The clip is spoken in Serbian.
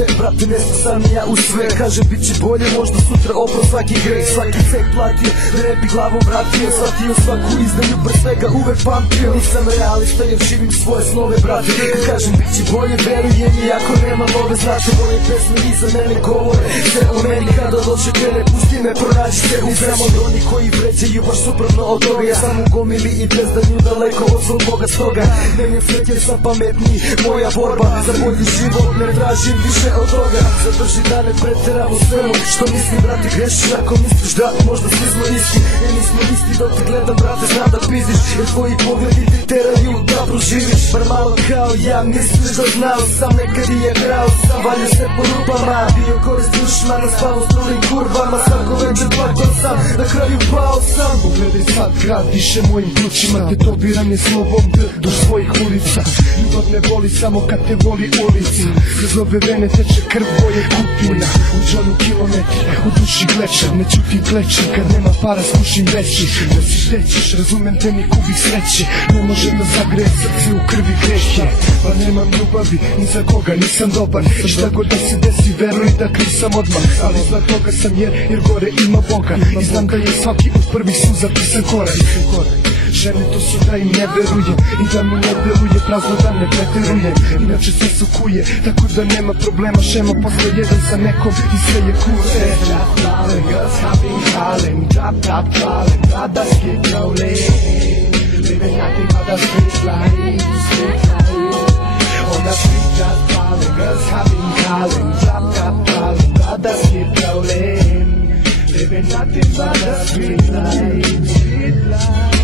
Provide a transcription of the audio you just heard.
sve, brate, ne sam ja u sve. Kaže bit će bolje, možda sutra opro svaki greh. Svaki cek platio, da ne bi glavom vratio. Shvatio svaku izdaju, bez svega uvek pamtio. Nisam realista jer živim svoje snove, brate. Kažem bit će bolje, verujem, iako nema nove. Znate, moje pesme iza mene govore sve o meni. Kada dođe krene, pusti me, pronađi se u samo od onih koji vređaju baš suprotno od toga. Ja sam u gomili i bezdanju, daleko od svog Boga. Stoga menjam svet jer sam pametniji, moja borba za bolji život, ne tražim više od toga. Zadrži da ne preteram u svemu što mislim, brate, grešiš ako misliš da možda svi smo isti. Nismo isti dok te gledam, brate, znam da pizdiš, jer tvoji pogledi te teraju da proživiš. Bar malo kao ja, misliš da znao sam, nekad je brao sam, valju se po rupama, bio korist dušmana, spavao s drugim kurvama. Svako večer plakao sam, na kraju pao sam. Pogledaj sad, grad diše mojim plućima, te dobiram je slovom do svojih ulica. Ljubav ne voli samo kad te voli ulici. Kroz ove vene teče krv boje kupina. U džonu kilometri, u duši glečer. Ne čutim klečem, kad nema para slušim veći. Da si tečiš, razumem te mi kubik sreće. Ne može da zagreje srce u krvi grehe. Pa nemam ljubavi, ni za koga nisam dobar. Šta god da se desi, veruj da kriv sam odmah. Ali zbog toga sam jer gore ima Boga. I znam da je svaki od prvih suza pisan korak. Žene to su da im ne verujem i da mi ne deluje prazno da ne preterujem. Inače sve su kuje, tako da nema problema. Šema posle jedan sa nekom i sve je cool. Just falling, girls have been calling. Drop, drop, calling, brothers keep rolling. Living nothing but a street life, street life. On the street just falling, girls have been calling. Drop, drop, calling, brothers keep rolling. Living nothing but a street life, street life.